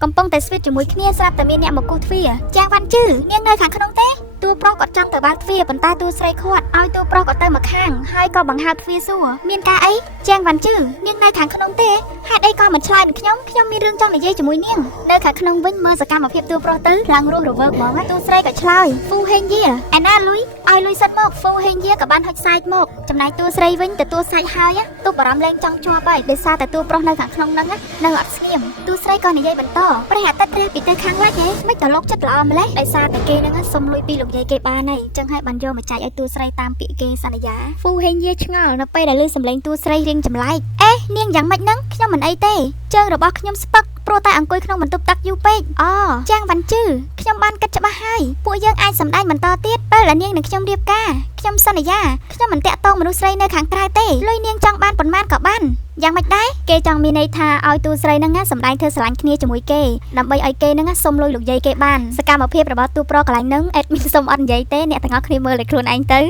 កំពុងតែស្វីតជាមួយគ្នាស្រាប់តែមានអ្នកមកគោះទ្វារចាងវ៉ាន់ជឺនាងនៅខាងក្នុងទេតួប្រុសក៏ចង់ទៅបើកទ្វារប៉ុន្តែតួស្រីខាត់ឲ្យតួប្រុសក៏ទៅមកខាងហើយក៏បង្ហើបទ្វារសួរមានការអីចាងវ៉ាន់ជឺនាងនៅខាងក្នុងទេហេតុអីក៏មិនឆ្លើយនឹងខ្ញុំមានរឿងចង់និយាយជាមួយនាងនៅខាងក្នុងវិញមើលសកម្មភាពតួប្រុសទៅឡើងរស់រវើកហ្មងតួស្រីក៏ឆ្លើយហ្វូហេងយាឯណាលុយឲ្យលុយសិតមកហ្វូហេងយាក៏បានហុចសាច់មកចំណែកតួស្រីវិញទទួលសាច់ហើយទូបារម្ភលែងចង់ជាប់ហើយដោយសារតែតួប្រុសនៅខាងក្នុងហ្នឹងនៅអត់ស្ងៀមតួស្រីក៏និយាយបន្តព្រះអាទិត្យរះពីទៅខាងលិចហ៎មិនក៏លោកចិត្តល្អម្លេះដោយសារតែគេហ្នឹងសុំលុយពីលោកយាយគេបានហើយចឹងហើយបានយកមកចែកឲ្យតួស្រីតាមពាក្យគេសន្យាហ្វូហេងយាឆ្ងល់នៅពេលដែលឮសំឡេងតួស្រីរៀងចម្លែកអេនាងយ៉ាងម៉េចហ្នឹងខ្ញុំមិនអីទេជើងរបស់ខ្ញុំស្ពឹកព្រោះតែអង្គុយក្នុងបន្ទប់ទឹកយូរពេកអូចាងវ៉ាន់ជឺខ្ញុំបានគិតច្បាស់ហើយពួកយើងអាចសម្ដែងបន្តទៀតពេលដែលនាងនិងខ្ញុំរៀបការខ្ញុំសន្យាខ្ញុំមិនតាក់ទងមនុស្សស្រីនៅខាងក្រៅទេលុយនាងចង់បានប៉ុន្មានក៏បានយ៉ាងម៉េចដែរគេចង់មានន័យថាឲ្យតួស្រីហ្នឹងសម្ដែងធ្វើស្រឡាញ់គ្នាជាមួយគេដើម្បីឲ្យគេហ្នឹងសុំលុយលោកយាយគេបានសកម្មភាពរបស់តួប្រុសកន្លែងហ្នឹងអេដមីនសុំអត់និយាយទេអ្នកទាំងអស់គ្នាមើលតែខ្លួនឯងទ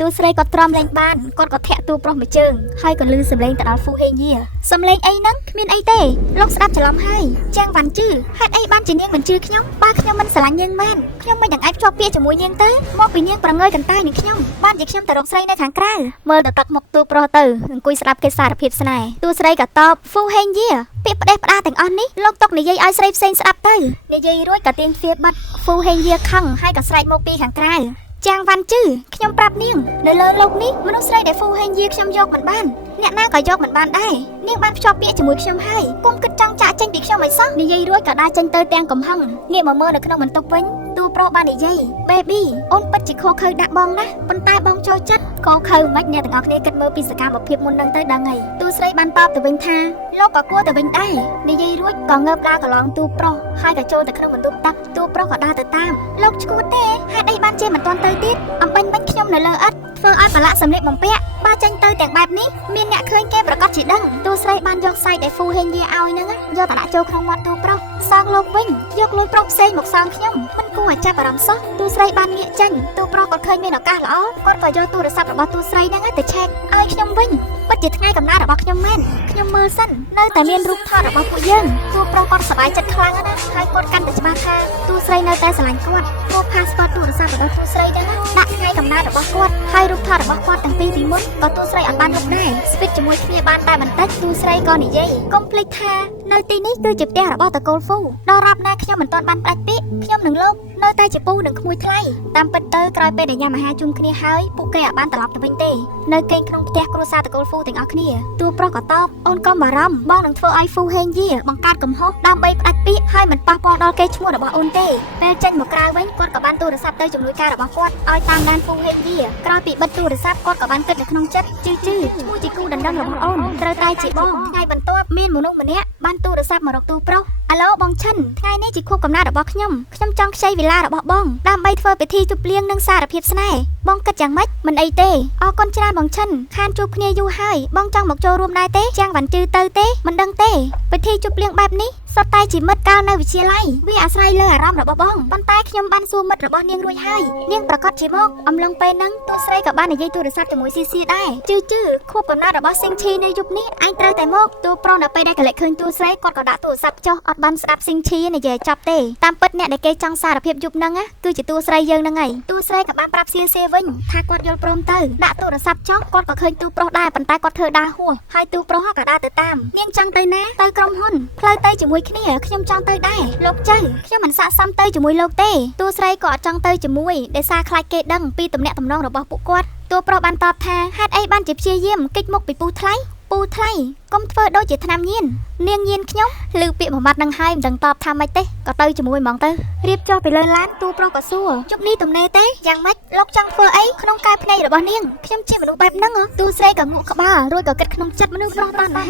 ៅតួស្រីគាត់ទ្រាំលេងបានគាត់ក៏ធាក់តួប្រុសមួយជើងហើយក៏លឺសំឡេងទៅដល់ហ្វូហេងយាសំឡេងអីហ្នឹងគ្មានអីទេលោកស្ដាប់ច្រឡំហើយចាងវ៉ាន់ជឺហេតុអីបានជានាងមិនជឿខ្ញុំបើខ្ញុំមិនស្រឡាញ់នាងមែនខ្ញុំមិនទាំងអាចភ្ជាប់ពាក្យជាមួយនាងទៅមកពីនាងប្រងើយកន្តើយនឹងខ្ញុំបានជាខ្ញុំទៅរកស្រីនៅខាងក្រៅមើលទៅទឹកមុខតួប្រុសទៅអង្គុយស្ដាប់គេសារភាពស្នេហ៍តួស្រីក៏តបហ្វូហេងយាពាក្យផ្ដេសផ្ដាទាំងអស់នេះលោកតុកនិយាយឲ្យស្រីផ្សេងស្ដាប់ទៅនិយាយរួចក៏ទាញទ្វារបាត់ហ្វូហេងយាខឹងហើយក៏ស្រែកមកពីខាងក្រៅចាងវ៉ាន់ជឺខ្ញុំប្រាប់នាងនៅលើโลกនេះមនុស្សស្រីដែលហ្វូហេងយាខ្ញុំយកមិនបានអ្នកណាក៏យកមិនបានដែរនាងបានភ្ជាប់ពាក្យជាមួយខ្ញុំហើយគុំគិតចង់ចាក់ចេញពីខ្ញុំឲ្យសោះនិយាយរួចក៏ដើរចេញទៅទាំងកំហឹងងាកមកមើលនៅក្នុងបន្ទប់វិញតួប្រុសបាននិយាយ Baby អូនពិតជាខុសខើដាក់បងណាប៉ុន្តែបងចូលចិត្តខុសខើមិនអ្នកទាំងអស់គ្នាគិតមើលពីសកម្មភាពមុននឹងទៅដឹងហើយតួស្រីបានតបទៅវិញថាលោកក៏គួរទៅវិញដែរនិយាយរួចក៏ងើបដើរកន្លងតួប្រុសហើយក៏ចូលទៅក្នុងបន្ទប់ទឹកតួប្រុសក៏ដើរទៅតាមលោកឈួតទេហេតុអីបានជាមិនទាន់ទៅទៀតអំបញ្ញមិញខ្ញុំនៅលើឥដ្ឋធ្វើឲ្យប្រឡាក់សម្លៀកបំពាក់បើចេញទៅទាំងបែបនេះមានអ្នកឃើញគេប្រកាសជាដឹងតួស្រីបានយកសាច់ដែលហ្វូហេងយាឲ្យហ្នឹងយកទៅដាក់ចូលក្នុងមាត់តួប្រុសសងលោកវិញយកលុយប្រុសផ្សេងមកសងខ្ញុំមិនគួរឲ្យចាប់អារម្មណ៍សោះតួស្រីបានងាកចេញតួប្រុសគាត់ឃើញមានឱកាសល្អគាត់ក៏យកទូរស័ព្ទរបស់តួស្រីហ្នឹងទៅឆែកឲ្យខ្ញុំវិញពិតជាថ្ងៃកំណើតរបស់ខ្ញុំមែនខ្ញុំមើលសិននៅតែមានរូបថតរបស់ពួកយើងតួប្រុសគាត់សប្បាយចិត្តខ្លាំងណាស់ហើយគាត់កាន់តែច្បាស់ថាតួស្រីនៅតែស្រឡាញ់គាត់ពួក passport ទូរស័ព្ទរបស់តួស្រីហ្នឹងដាក់ថ្ងៃកំណើតរបស់គាត់ហើយរូបថតរបស់គាត់ទាំងពីរពីមុនក៏តួស្រីអត់បានលុបដែរស្វិតជាមួយគ្នាបានតែបន្តិចតួស្រីក៏និយាយកុំភ្លេចថានៅទីនេះគឺជាផ្ទះរបស់តកូលហ្វូដល់រាប់ណាខ្ញុំមិនទាន់បានផ្ដាច់ពាក្យខ្ញុំនឹងលោកនៅតែជាពូនឹងក្មួយថ្លៃតាមពិតទៅក្រោយពេលដែលញ៉ាំអាហារជុំគ្នាហើយពួកគេអាចបានត្រឡប់ទៅវិញទេនៅគេងក្នុងផ្ទះគ្រួសារតកូលហ្វូទាំងអស់គ្នាតួប្រុសក៏តបអូនកុំបារម្ភបងនឹងធ្វើឲ្យហ្វូហេងយាបង្កើតកំហុសដើម្បីផ្ដាច់ពាក្យហើយមិនប៉ះពាល់ដល់កេរ្តិ៍ឈ្មោះរបស់អូនទេពេលចេញមកក្រៅវិញគាត់ក៏បានទូរស័ព្ទទៅជំនួយការរបស់គាត់ឲ្យតាមដានហ្វូហេងយាក្រោយពីបិទទូរស័ព្ទគាត់ក៏បានគិតនៅក្នុងចិត្តជឺឈ្មោះជាគូដណ្ដឹងរបស់អូនត្រូវតែជាបងថ្ងៃបន្ទាប់មានមនុស្សម្នាក់បានទូរស័ព្ទមករកតួប្រុសអាឡូបងឈិនថ្ងៃនេះជាខួបកំណើតរបស់ខ្ញុំចង់ខ្ចីវេលារបស់បងដើម្បីធ្វើពិធីជប់លៀងនិងសារភាពស្នេហ៍បងគិតយ៉ាងម៉េចមិនអីទេអរគុណច្រើនបងឈិនខានជួបគ្នាយូរហើយបងចង់មកចូលរួមដែរទេចាំងវ៉ាន់ជឺទៅទេមិនដឹងទេពិធីជប់លៀងបែបនេះសុទ្ធតែជាមិត្តកាលនៅវិទ្យាល័យវាអាស្រ័យលើអារម្មណ៍របស់បងប៉ុន្តែខ្ញុំបានសួរមិត្តរបស់នាងរួចហើយនាងប្រកាសជាមកអំឡុងពេលហ្នឹងតួស្រីក៏បាននិយាយទូរស័ព្ទជាមួយស៊ីស៊ីដែរជឺខួបកំណើតរបស់ស៊ីងឈីនៅយប់នេះឯងត្រូវតែមកតួប្រុសនៅពេលដែលកលិចឃើញតួស្រីគាត់ក៏ដាក់ទូរស័ព្ទចុះអត់បានស្ដាប់ស៊ីងឈីនិយាយចប់ទេតាមពិតអ្នកដែលគេចង់សារភាពយប់ហ្នឹងគឺជាតួស្រីយើងហ្នឹងហើយតួស្រីក៏បានប្រាប់ស៊ីស៊ីវិញថាគាត់យល់ព្រមទៅដាក់ទូរស័ព្ទចុះគាត់ក៏ឃើញតួប្រុសដែរប៉ុន្តែគាត់ធ្វើដើរហួសហើយតួប្រុសក៏ដើរទៅតាមនាងចង់ទៅណាទៅក្រុមហ៊ុនផ្លូវទៅជាមួយគ្នាខ្ញុំចង់ទៅដែរលោកចៅខ្ញុំមិនស័ក្តិសមទៅជាមួយលោកទេតួស្រីក៏អត់ចង់ទៅជាមួយដោយសារខ្លាចគេដឹងពីទំនាក់ទំនងរបស់ពួកគាត់តួប្រុសបានតបថាហេតុអីបានជាព្យាយាមគេចមុខពីពូថ្លៃកុំធ្វើដូចជាថ្នាំញៀននាងញៀនខ្ញុំឮពាក្យមួយម៉ាត់នឹងហើយមិនដឹងតបថាម៉េចទេក៏ទៅជាមួយហ្មងទៅរៀបចុះពីលើឡានតួប្រុសក៏សួរជប់នេះទំនេរទេយ៉ាងម៉េចលោកចង់ធ្វើអីក្នុងកាយភ្នែករបស់នាងខ្ញុំជាមនុស្សបែបហ្នឹងតួស្រីក៏ងក់ក្បាលរួចក៏គិតក្នុងចិត្តមនុស្សប្រុសបានដែ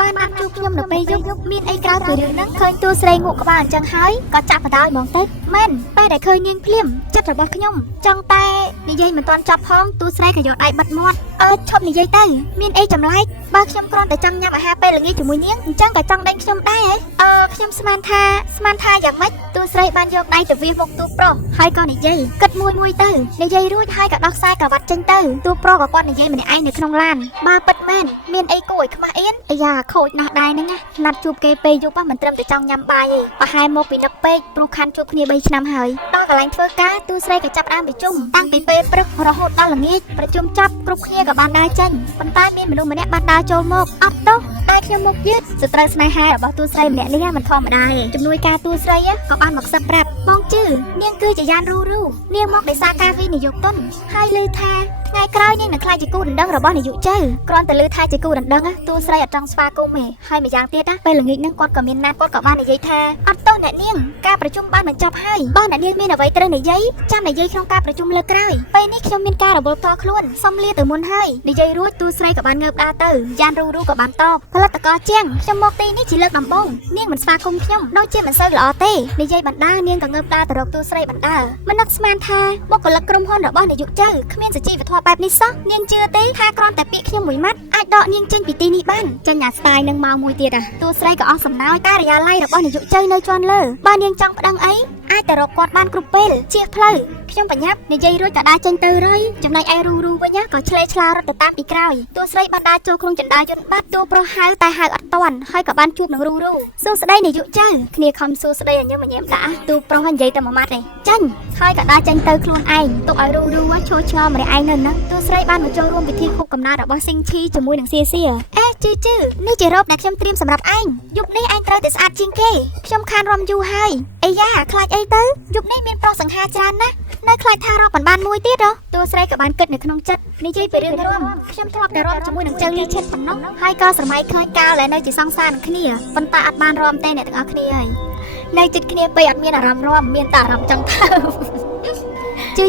របានអាចជួបខ្ញុំនៅពេលយប់មានអីក្រៅពីរឿងហ្នឹងឃើញតួស្រីងក់ក្បាលអញ្ចឹងហើយក៏ចាប់បដ ாய் ហ្មងទៅមែនតែដែលឃើញនាងភ្លាមចិត្តរបស់ខ្ញុំចង់តែនិយាយមិនទាន់ចប់ផងតួស្រីក៏យកដៃបិទមាត់ឈប់និយាយទៅមានអីចម្លែកបើខ្ញុំគ្រាន់តែចង់ញ៉ាំ ញ៉ាំអាហារពេលល្ងាចជាមួយនាងអញ្ចឹងក៏ចង់ដេញខ្ញុំដែរខ្ញុំស្មានថាយ៉ាងម៉េចទូស្រីបានយកដៃទៅវាមុខទូប្រុសហើយក៏និយាយគិតមួយទៅនិយាយរួចហើយក៏ដោះខ្សែក្រវ៉ាត់ចេញទៅទូប្រុសក៏គាត់និយាយម្នាក់ឯងនៅក្នុងឡានបើពិតមែនមានអីគួរឲ្យខ្មាស់អៀនអាយ៉ាខូចណាស់ដែរហ្នឹងណាណាត់ជួបគេពេលយប់មិនត្រឹមតែចង់ញ៉ាំបាយទេប្រហែលមកពីនឹកពេកព្រោះខានជួបគ្នា3ឆ្នាំហើយដល់កន្លែងធ្វើការទូស្រីក៏ចាប់ផ្ដើមប្រជុំតាំងពីពេលព្រឹករហូតដល់ល្ងាចប្រជុំចប់គ្រប់គ្នាក៏បានដើរចេញប៉ុន្តែមានមនុស្សម្នាក់បានដើរចូលមកអត់ទោះតែខ្ញុំមកយឺតសត្រូវស្នេហារបស់ទូស្រីម្នាក់នេះមិនធម្មតាទេជំនួយការទូស្រីក៏បានមកសឹកប្រាប់បងជឺនាងគឺជាយ៉ានរូនាងមកដោយសារការវិនិយោគទុនហើយឮថាថ្ងៃក្រោយនាងនឹងក្លាយជាគូដណ្ដឹងរបស់នាយកចៅគ្រាន់តែឮថាជាគូដណ្ដឹងទូស្រីអត់ចង់ស្វាគមន៍ទេហើយម្យ៉ាងទៀតពេលល្ងាចហ្នឹងគាត់ក៏មានណាត់គាត់ក៏បាននិយាយថាអត់ទោសអ្នកនាងការប្រជុំបានបញ្ចប់ហើយបើអ្នកនាងមានអ្វីត្រូវនិយាយចាំនិយាយក្នុងការប្រជុំលើកក្រោយពេលនេះខ្ញុំមានការរវល់ផ្ទាល់ខ្លួនសុំលាទៅមុនហើយនិយាយរួចទូស្រីក៏បានងើបដើរទៅយ៉ានរូក៏បានតបផលិតករជាងខ្ញុំមកទីនេះជាលើកដំបូងនាងមិនស្វាគមន៍ខ្ញុំដូចជាមិនសូវល្អទេនិយាយបណ្ដានាងក៏ងើបដើរទៅរកទូស្រីបណ្ដាមិននឹកស្មានថាបុគ្គលិកក្រុមហ៊ុនរបស់នាយកចៅគ្មានសុជីវធម៌បែបនេះសោះនាងជឿទេថាគ្រាន់តែពាក្យខ្ញុំមួយម៉ាត់អាចដកនាងចេញពីទីនេះបានចេញអាស្ទាយនឹងមកមួយទៀតទូស្រីក៏អស់សំណើចការិយាល័យរបស់នាយកចៅនៅជាន់លើបើនាងចង់ប្តឹងអីអាចទៅរកគាត់បានគ្រប់ពេលជៀសផ្លូវខ្ញុំបញ្ញាប់និយាយរួចក៏ដើរចេញទៅរយចំណែកឯរូវិញក៏ឆ្លេឆ្លារត់ទៅតាមពីក្រោយទូស្រីបានដើរចូលក្នុងចណ្ដាយយន្តបាត់ទូប្រុសហៅតែហៅអត់តាន់ហើយក៏បានជួបនឹងរូសួស្ដីនាយកចៅគ្នាខំសួស្ដីឲ្យញឹមញែមដាក់ទូប្រុសនិយាយតែមួយម៉ាត់ទេចាញ់ហើយក៏ដើរចេញទៅខ្លួនឯងទុកឲ្យរូឈរឆ្ងល់ម្នាក់ឯងនៅហ្នឹងទូស្រីបានមកចូលរួមពិធីខួបកំណើតរបស់ស៊ីងឈីជាមួយនឹងសៀជឺនេះជារ៉ូបដែលខ្ញុំត្រៀមសម្រាប់ឯងយប់នេះឯងត្រូវតែស្អាតជាងគេខ្ញុំខានរំយូរហើយអាយ៉ាខ្លាចអីទៅយប់នេះមានប្រុសសង្ហាច្រើនណាស់នៅខ្លាចថារ៉ូបបានមួយទៀតទូស្រីក៏បានគិតនៅក្នុងចិត្តនិយាយពីរឿងរំខ្ញុំធ្លាប់តែរំជាមួយនឹងចៅលីឈិតប៉ុណ្ណោះហើយក៏ស្រមៃឃើញកាលដែលនៅជាសង្សារនឹងគ្នាប៉ុន្តែអត់បានរំទេអ្នកទាំងអស់គ្នាហើយនៅចិត្តគ្នាពេកអត់មានអារម្មណ៍រំមានតែអារម្មណ៍ចង់ថើបជឺ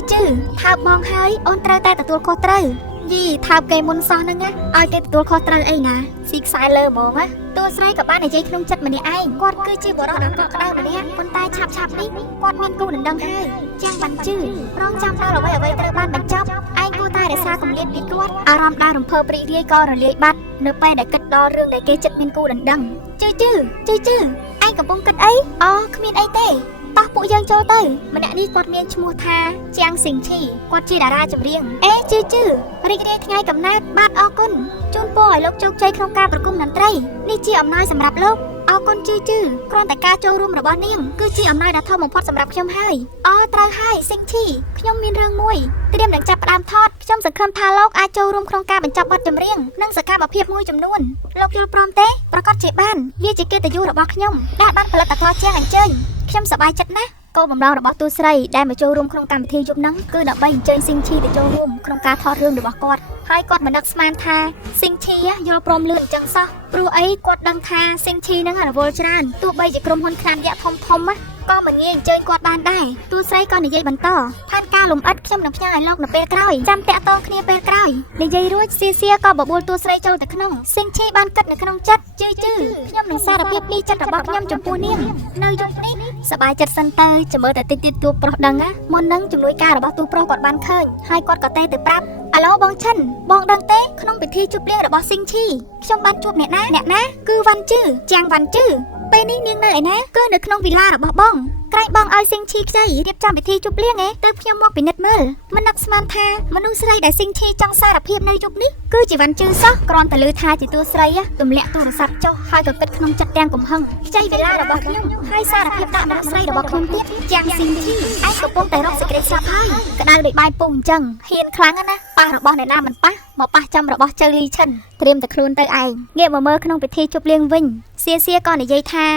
ថើបបងហើយអូនត្រូវតែទទួលខុសត្រូវយីថើបគេមុនសោះហ្នឹងឲ្យគេទទួលខុសត្រូវអីណាស៊ីខ្សែលើហ្មងណាទូស្រីក៏បាននិយាយក្នុងចិត្តម្នាក់ឯងគាត់គឺជាបរិសុទ្ធដ៏កក់ក្ដៅម្នាក់ប៉ុន្តែឆាប់នេះគាត់មានគូដណ្ដឹងហើយចាំបានជឿរងចាំដល់អ្វីត្រូវបានបញ្ចប់ឯងគួរតែរក្សាគម្លាតពីគាត់អារម្មណ៍ដែលរំភើបព្រីករាយក៏រលាយបាត់នៅពេលដែលគិតដល់រឿងដែលគេចិត្តមានគូដណ្ដឹងជឿឯងកំពុងគិតអីគ្មានអីទេតោះពួកយើងចូលទៅម្នាក់នេះគាត់មានឈ្មោះថាជាងស៊ីងឈីគាត់ជាតារាចម្រៀងជឿរីករាយថ្ងៃកំណើតបាទអរគុណជូនពរឲ្យលោកជោគជ័យក្នុងការប្រគំតន្ត្រីនេះជាអំណោយសម្រាប់លោកអរគុណជឿគ្រាន់តែការចូលរួមរបស់នាងគឺជាអំណោយដ៏ធំបំផុតសម្រាប់ខ្ញុំហើយត្រូវហើយស៊ីងឈីខ្ញុំមានរឿងមួយត្រៀមនឹងចាប់ផ្ដើមថតខ្ញុំសង្ឃឹមថាលោកអាចចូលរួមក្នុងការបញ្ចប់បទចម្រៀងនិងសកម្មភាពមួយចំនួនលោកយល់ព្រមទេប្រកាសជាបានវាជាកិត្តិយសរបស់ខ្ញុំដែលបានផលិតករជាងអញ្ជើញខ្ញុំសប្បាយចិត្តណាស់គោលបំណងរបស់ទូស្រីដែលមកចូលរួមក្នុងកម្មវិធីយប់ហ្នឹងគឺដើម្បីអញ្ជើញស៊ីងឈីទៅចូលរួមក្នុងការថតរឿងរបស់គាត់ហើយគាត់មិននឹកស្មានថាស៊ីងឈីយល់ព្រមលឿនអញ្ចឹងសោះព្រោះអីគាត់ដឹងថាស៊ីងឈីហ្នឹងរវល់ច្រើនទោះបីជាក្រុមហ៊ុនខ្នាតយក្សធំក៏មិនងាយអញ្ជើញគាត់បានដែរទូស្រីក៏និយាយបន្តផាត់ការលំអិតខ្ញុំនឹងផ្ញើឲ្យលោកនៅពេលក្រោយចាំតាក់ទងគ្នាពេលក្រោយនិយាយរួចសៀក៏បបួលទូស្រីចូលទៅក្នុងស៊ីងឈីបានគិតនៅក្នុងចិត្តជឿខ្ញុំនឹងសារភាពពីចិត្តរបស់ខ្ញុំចំពោះនាងនៅយប់នេះសប្បាយចិត្តសិនទៅចាំមើលតែតិចទៀតទូប្រុសដឹងណាមុននឹងជំនួយការរបស់ទូប្រុសគាត់បានឃើញហើយគាត់ក៏ទៅប្រាប់អាឡូបងឈិនបងដឹងទេក្នុងពិធីជប់លៀងរបស់ស៊ីងឈីខ្ញុំបានជួបអ្នកណាគឺវ៉ាន់ជឺជាងវ៉ាន់ជឺពេលនេះនាងនៅឯណាគឺនៅក្នុងវិឡារបស់បងក្រែងបងឲ្យស៊ីងឈីខ្ចីរៀបចំពិធីជប់លៀងទៅខ្ញុំមកពិនិត្យមើលមិននឹកស្មានថាមនុស្សស្រីដែលស៊ីងឈីចង់សារភាពនៅយប់នេះគឺជាវ៉ាន់ជឺសោះគ្រាន់តែឮថាជាតួស្រីទម្លាក់ទូរស័ព្ទចុះហើយក៏គិតក្នុងចិត្តទាំងកំហឹងខ្ចីវិឡារបស់ខ្ញុំហើយសារភាពដាក់មនុស្សស្រីរបស់ខ្ញុំទៀតយ៉ាងស៊ីងឈីឯងកំពុងតែរកសេចក្តីស្លាប់ហើយក្តៅដូចបាយពុំអញ្ចឹងហ៊ានខ្លាំងណាស់ប៉ះរបស់អ្នកណាមិនប៉ះមកប៉ះចំរបស់ចៅលីឈិនត្រៀមតែខ្លួនទៅឯងងាកមកមើលក្នុងពិធីជប់លៀងវិញសៀក៏និយាយថា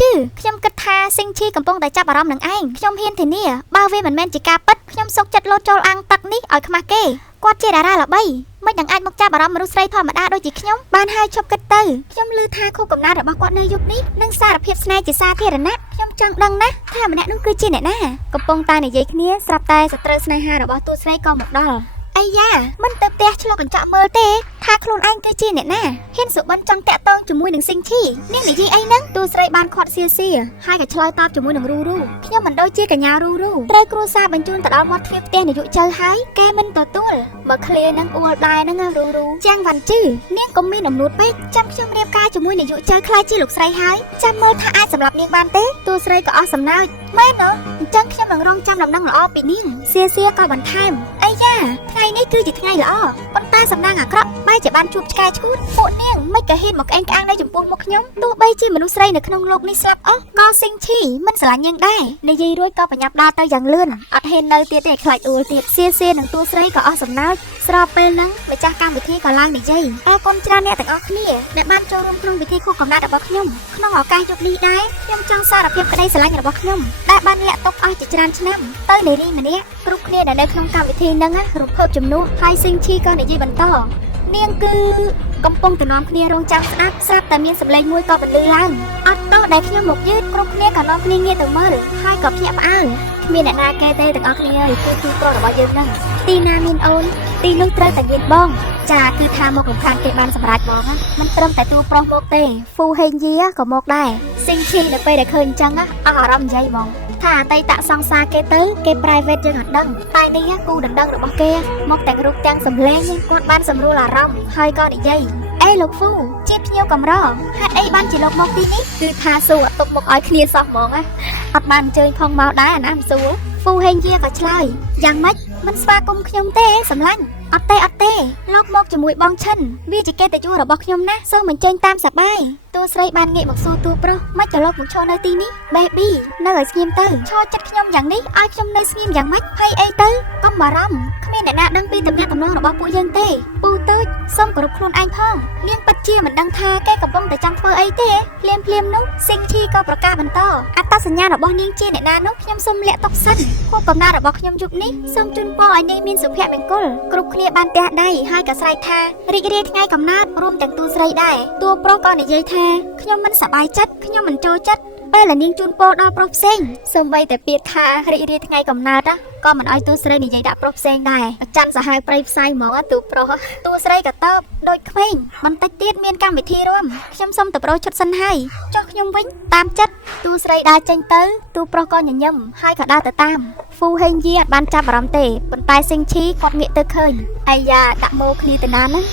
ជឿខ្ញុំគិតថាស៊ីងឈីកំពុងតែចាប់អារម្មណ៍នឹងឯងខ្ញុំហ៊ានធានាបើវាមិនមែនជាការពិតខ្ញុំសុកចិត្តលោតចូលអាំងទឹកនេះឲ្យខ្មាស់គេគាត់ជាតារាល្បីមិននឹងអាចមកចាប់អារម្មណ៍មនុស្សស្រីធម្មតាដូចជាខ្ញុំបានហើយឈប់គិតទៅខ្ញុំឮថាខួបកំណើតរបស់គាត់នៅយប់នេះនឹងសារភាពស្នេហ៍ជាសាធារណៈខ្ញុំចង់ដឹងណាស់ថាម្នាក់នោះគឺជាអ្នកណាកំពុងតែនិយាយគ្នាស្រាប់តែសត្រូវស្នេហារបស់ទូស្រីក៏មកដល់អ អាយ៉ាមិនទៅផ្ទះឆ្លុះកញ្ចក់មើលទេថាខ្លួនឯងគឺជាអ្នកណាហ៊ានសុបិនចង់តាក់ទងជាមួយនឹងស៊ីងឈីនាងនិយាយអីហ្នឹងទូស្រីបានខាត់សៀសៀហើយក៏ឆ្លើយតបជាមួយនឹងរੂខ្ញុំមិនដូចជាកញ្ញារੂត្រូវគ្រួសារបញ្ជូនទៅដល់មាត់ទ្វារផ្ទះនាយកចៅហើយគេមិនទទួលមកឃ្លានឹងអួលដែរហ្នឹងរੂចាំងវ៉ាន់ជឺនាងកុំមានអំនួតពេកចាំខ្ញុំរៀបការជាមួយនាយកចៅខ្លាចជាលោកស្រីហើយចាំមើលថាអាចសម្រាប់នាងបានទេទូស្រីក៏អស់សំណើចមែនអញ្ចឹងខ្ញុំនឹងរងចាំដំណឹងល្អពីនាងសៀសៀក៏បន្ថែមអាយ៉ាថ្ងៃនេះគឺជាថ្ងៃល្អប៉ុន្តែសំណាងអាក្រក់បែរជាបានជួបឆ្កែឈួតពួកនាងមិនក៏ហ៊ានមកក្អេងក្អាងនៅចំពោះមុខខ្ញុំទោះបីជាមនុស្សស្រីនៅក្នុងโลกនេះស្លាប់អស់ក៏ស៊ីងឈីមិនស្រឡាញ់នាងដែរនិយាយរួចក៏បញ្ញាប់ដើរទៅយ៉ាងលឿនអត់ហ៊ាននៅទៀតទេខ្លាចអួលទៀតសៀសៀនិងតួស្រីក៏អស់សំណើចស្របពេលហ្នឹងម្ចាស់កម្មវិធីក៏ឡើងនិយាយអរគុណច្រើនអ្នកទាំងអស់គ្នាដែលបានចូលរួមក្នុងពិធីខួបកំណើតរបស់ខ្ញុំក្នុងឱកាសយប់នេះដែរខ្ញុំចង់សារភាពក្តីស្រឡាញ់របស់ខ្ញុំដែលបានលាក់ទុកអស់ជាច្រើនឆ្នាំទៅនារីម្នាក់គ្រប់គ្នាដែលនៅក្នុងកម្មវិធីហ្នឹងរំភើបជំនួសហើយស៊ីងឈីក៏និយាយបន្តនាងគឺកំពុងទៅនាំគ្នារងចាំស្ដាប់ស្រាប់តែមានសម្លេងមួយក៏បន្លឺឡើងអត់តោះដែលខ្ញុំមកយឺតគ្រប់គ្នាក៏នាំគ្នាងាកទៅមើលហើយក៏ភ្ញាក់ផ្អើលគ្មានអ្នកណាគេទេទាំងអស់គ្នាគឺទីប្រុសរបស់យើងហ្នឹងទីណាមានអូនទីនោះត្រូវតែមានបងចាគឺថាមករំខានគេបានសម្រេចបងមិនត្រឹមតែតួប្រុសមកទេហ្វូហេងយាក៏មកដែរស៊ីងឈីនៅពេលដែលឃើញអញ្ចឹងអស់អារម្មណ៍និយាយហ្មងថាអតីតសង្សារគេទៅគេ private យើងអត់ដឹងតែនេះគូដណ្ដឹងរបស់គេមកទាំងរូបទាំងសម្លេងគាត់បានសម្រួលអារម្មណ៍ហើយក៏និយាយអេលោកហ្វូជាភ្ញៀវកំរហេតុអីបានជាលោកមកទីនេះគឺថាសួរទុកមកឲ្យគ្នាសោះហ្មងអត់បានអញ្ជើញផងមកដែរអាណាមិនសួរហ្វូហេងយាក៏ឆ្លើយយ៉ាងម៉េចមិនស្វាគមន៍ខ្ញុំទេសម្លាញ់អត់ទេលោកមកជាមួយបងឈិនវាជាកិត្តិយសរបស់ខ្ញុំណាសូមអញ្ជើញតាមសប្បាយតួស្រីបានងាកមកសួរតួប្រុសមិនក៏លោកមកឈរនៅទីនេះ baby នៅឲ្យស្ងៀមទៅឈរចិត្តខ្ញុំយ៉ាងនេះឲ្យខ្ញុំនៅស្ងៀមយ៉ាងម៉េចហើយអីទៅកុំបារម្ភគ្មានអ្នកណាដឹងពីទំនាក់ទំនងរបស់ពួកយើងទេពូតូចសូមគោរពខ្លួនឯងផងនាងពិតជាមិនដឹងថាគេកំពុងតែចង់ធ្វើអីទេភ្លាមនោះស៊ីងឈីក៏ប្រកាសបន្តអត្តសញ្ញាណរបស់នាងជាអ្នកណានោះខ្ញុំសូមលាក់ទុកសិនខួបកំណើតរបស់ខ្ញុំយប់នេះសូមជូនពរឲ្យនាងមានសុភមង្គលគ្រប់គ្នាបានទះដៃហើយក៏ស្រែកថារីករាយថ្ងៃកំណើតរួមទាំងតួស្រីដែរតួប្រុសក៏និយាយថាខ្ញុំមិនសប្បាយចិត្តខ្ញុំមិនចូលចិត្តពេលនាងជូនពរដល់ប្រុសផ្សេងសូម្បីតែពាក្យថារីករាយថ្ងៃកំណើតក៏មិនឲ្យតួស្រីនិយាយដាក់ប្រុសផ្សេងដែរច័ន្ទសាហាវព្រៃផ្សាយហ្មងតួប្រុសតួស្រីក៏តបដូចក្មេងបន្តិចទៀតមានកម្មវិធីរួមខ្ញុំសុំទៅប្រូឈុតសិនហើយចុះខ្ញុំវិញតាមចិត្តតួស្រីដើរចេញទៅតួប្រុសក៏ញញឹមហើយក៏ដើរទៅតាមហ្វូហេងយាអត់បានចាប់អារម្មណ៍ទេប៉ុន្តែស៊ីងឈីគាត់ងាកទៅឃើញអាយ៉ាដាក់ម៉ូគ្នាទៅណាហ្នឹង